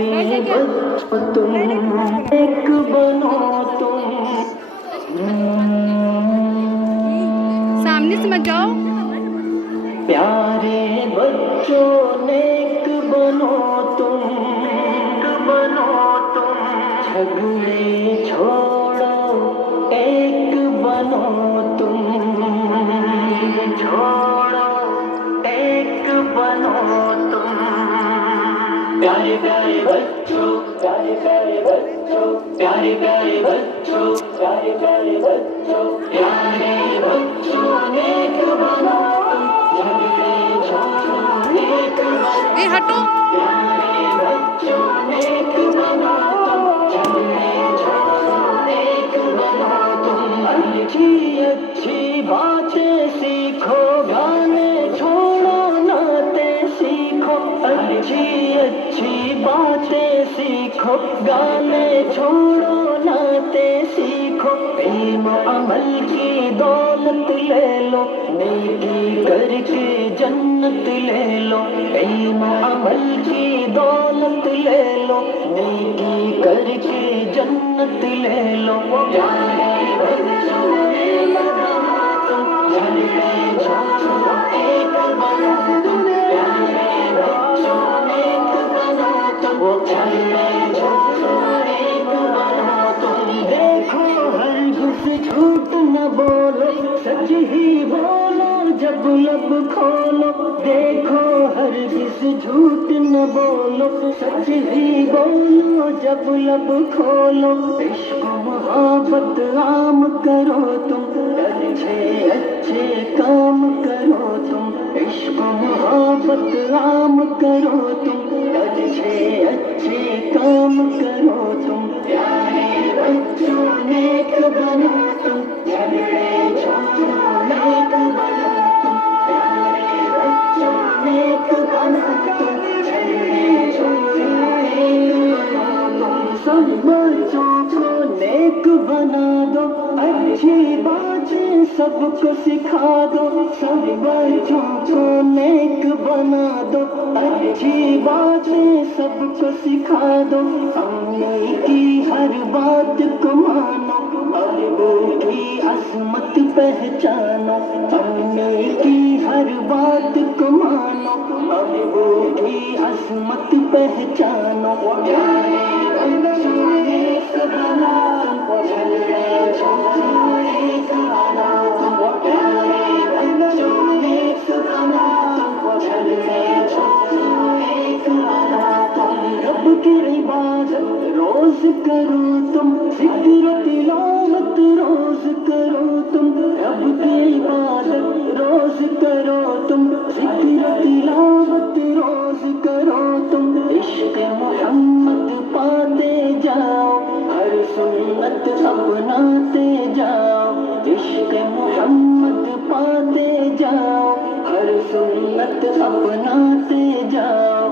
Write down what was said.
बच्चों तुम एक बनो तुम। सामने से मत जाओ। प्यारे बच्चों नेक बनो तुम, नेक बनो तुम। झगड़े छोड़ो एक बनो तुम, छोड़ो एक बनो तुम। प्यारे प्यारे बच्चों, प्यारे प्यारे बच्चों, प्यारे प्यारे बच्चों, प्यारे प्यारे बच्चों, प्यारे बच्चों नेक बनो तुम। झगड़े छोड़ो एक बनो ए हटो। प्यारे बच्चों नेक बनो तुम। झगड़े छोड़ो एक बनो तुम। अच्छी अच्छी बातें सीखो, गाने छोड़ो नाते सीखो। अच्छी अच्छी बातें सीखो, गाने छोड़ो नाते सीखो। इल्म अमल की दौलत ले लो, नेकी करके जन्नत ले लो। इल्म अमल की दौलत ले लो, नेकी करके जन्नत ले लो। प्यारे बच्चों नेक बनो तुम, झगड़े छोड़ो एक बनो तुम। प्यारे बच्चों नेक बनो तुम, झगड़े छोड़ो एक बनो तुम। देखो हरगिज़ झूठ न बोलो, सच ही बोलो जब लब खोलो। देखो हरगिज़ झूठ न बोलो, सच ही बोलो जब लब खोलो। इश्क मोहब्बत आम करो तुम, अच्छे अच्छे काम करो तुम। इश्क मोहब्बत आम करो तुम, अच्छे अच्छे काम करो तुम। प्यारे बच्चों नेक बनो तुम, झगड़े छोड़ो नेक बनो तुम। प्यारे बच्चों नेक बनो तुम, झगड़े छोड़ो नेक बनो तुम। सब बच्चों को नेक बना दो, अच्छी बातें सबको सिखा दो। सब बच्चों को नेक बना दो, अच्छी बातें सबको सिखा दो। अम्मी की हर बात को मानो, अब्बू की अजमत पहचानो। अम्मी की हर बात को मानो, अब्बू की अजमत पहचानो। प्यारे बच्चों नेक बनो तुम, झगड़े छोड़ो एक बनो तुम। प्यारे बच्चों नेक बनो तुम, झगड़े छोड़ो एक बनो तुम। रब की इबादत रोज करो तुम, जिक्र तिलावत रोज करो तुम। रब की इबादत रोज करो तुम, जिक्र तिलावत रोज करो तुम। इश्क मोहम्मद पाते जाओ, हर सुन्नत अपनाते जाओ। इश्क मोहम्मद पाते जाओ, हर सुन्नत अपनाते जाओ।